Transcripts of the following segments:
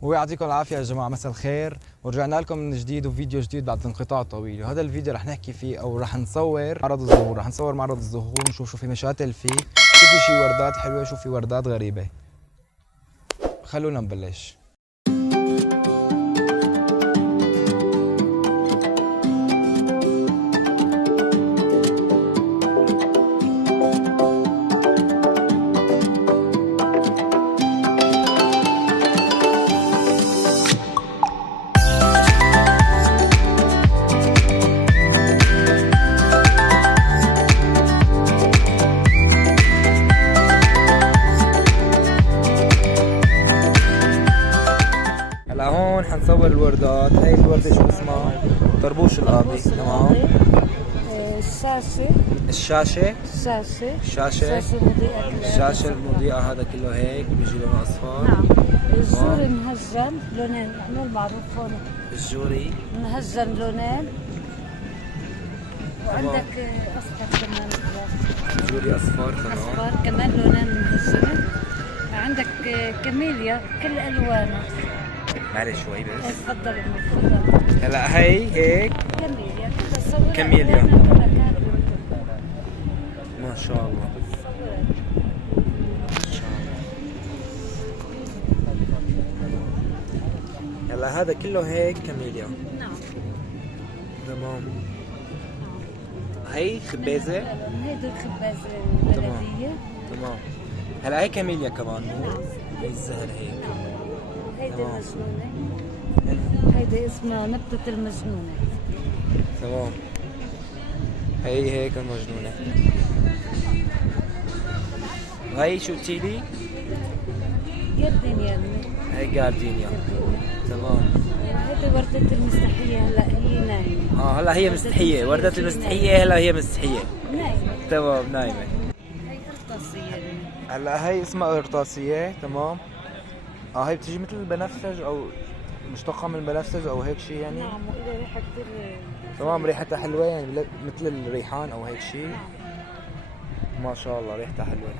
ويعطيكم العافية يا جماعة، مساء الخير، ورجعنا لكم من جديد وفيديو جديد بعد انقطاع طويل. وهذا الفيديو رح نحكي فيه أو رح نصور معرض الزهور، رح نصور معرض الزهور ونشوف شو في مشاتل فيه، شو في شي وردات حلوة، شو في وردات غريبة. خلونا نبلش. هون حنصور الوردات. هاي الوردة شو اسمها؟ طربوش القاضي. تمام. الشاشة الشاشة المضيئة هذا كله هيك بيجي لونه اصفر. نعم. الجوري مهجن لونين، احنا المعروف هون الجوري مهجن لونين، وعندك اصفر كمان. جوري اصفر. تمام. اصفر كمان لونين مهجنة. عندك كاميليا كل الوانها. معلش شوي بس. تفضل. هلا هي هيك كاميليا كاميليا. ما شاء الله ما شاء الله. هلا هذا كله هيك كاميليا. نعم. تمام. هي خبازة. هيدي الخبازة البلدية. تمام. هلا هي كاميليا كمان. هي الزهر هيك. هيدي المجنونة. هيدي اسمها نبتة المجنونة. تمام. هي هيك المجنونة. وهي شو قلتيلي؟ جاردينيا. هي جاردينيا. تمام. هيدي وردة المستحية، هلا هي نايمة. هلا هي مستحية، وردة المستحية هلا هي مستحية. نايمة. تمام نايمة. هي قرطاسية. هلا هي اسمها قرطاسية. تمام. هي بتجي مثل البنفسج او مشتقة من البنفسج او هيك شيء يعني. نعم. وإلها ريحة كثير. تمام. ريحتها حلوة يعني مثل الريحان او هيك شيء. ما شاء الله ريحتها حلوة.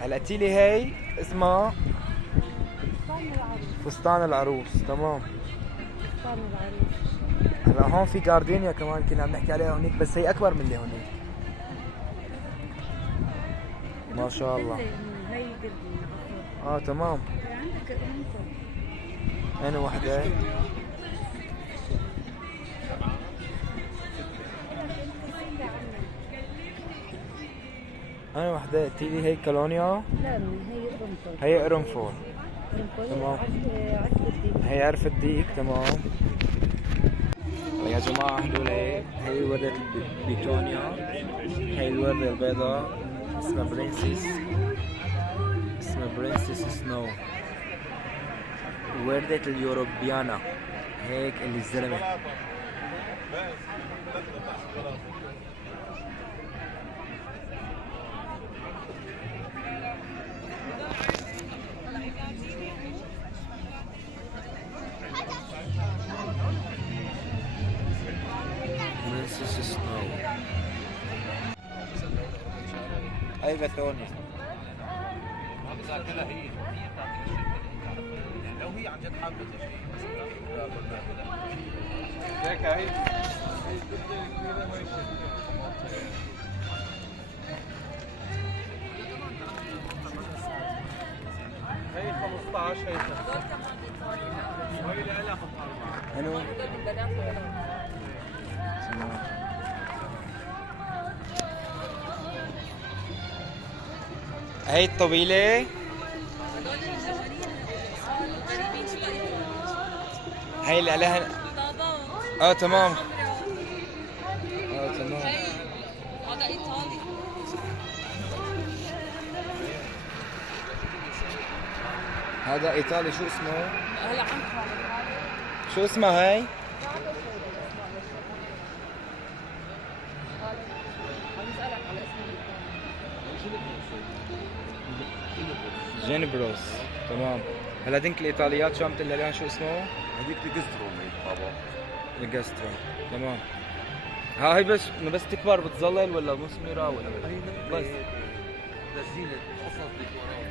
هلا قلتي لي هي اسمها فستان العروس. تمام. فستان العروس. هلا هون في جاردينيا كمان كنا عم نحكي عليها هونيك، بس هي اكبر من اللي هونيك. ما شاء الله. هي جاردينيا. تمام. عندك انت. أنا وحدة. أنا وحدة. قلتي لي هي كولونيا. لا هي قرنفل. هي قرنفل. تمام. عرف الديك. هي عرف الديك. تمام. يا جماعة هدول هي وردة البيتونيا. هي الوردة البيضاء اسمها برنسيس سنو. وردة اليوروبيانا هيك اللي الزلمة. برنسيس سنو. هاي بتوني. لو هي عن جد حابه شيء هيك هي هي 15. هي لا لا 15. انو هي الطويلة. هي اللي عليها. تمام. تمام. هذا ايطالي. هذا ايطالي. شو اسمه؟ هلا عم شو اسمها هاي؟ جينبروس. تمام. هلا دينك الايطاليات شو عم تقول لي شو اسمه؟ هذيك الجسترو بابا. الجاسترو. تمام. هاي بس تكبر بتظلل ولا مثمرة ولا بس تسجيل قصص ديكورات.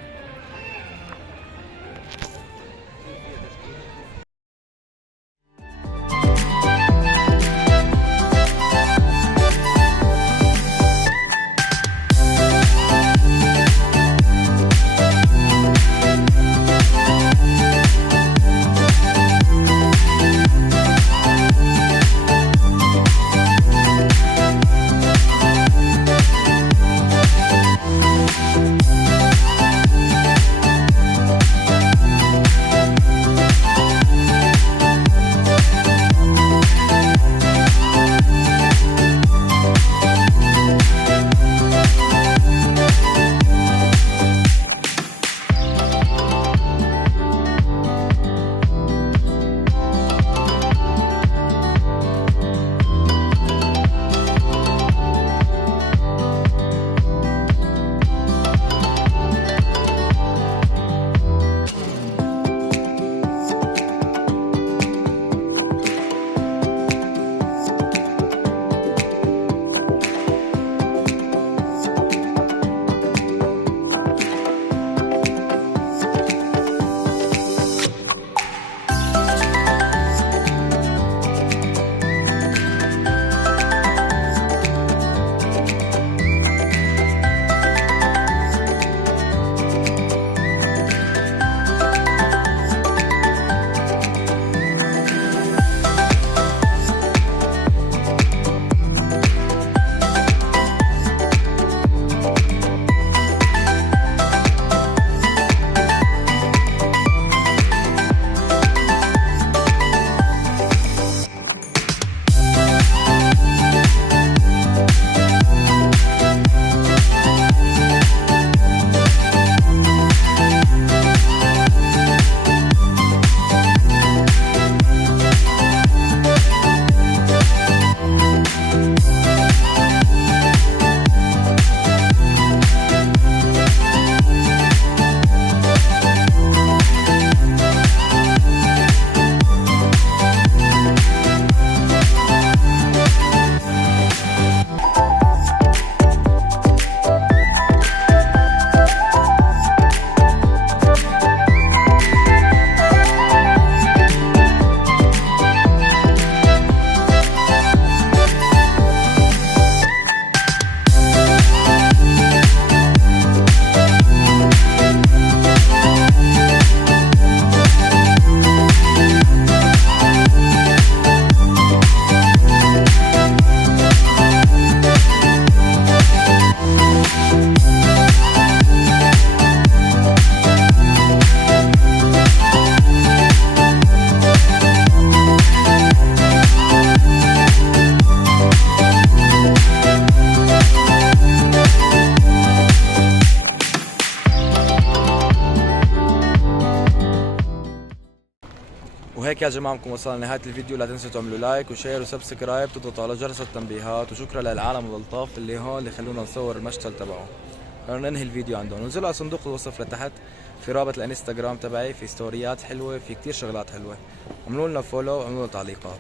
هيك يا جماعه بكون وصلنا لنهايه الفيديو. لا تنسوا تعملوا لايك وشير وسبسكرايب، تضغطوا على جرس التنبيهات، وشكرا للعالم والطاف اللي هون اللي خلونا نصور المشتل تبعه. خلونا ننهي الفيديو عندهم. انزلوا على صندوق الوصف لتحت في رابط الانستغرام تبعي، في ستوريات حلوه، في كتير شغلات حلوه. اعملوا لنا فولو واعملوا لنا تعليقات.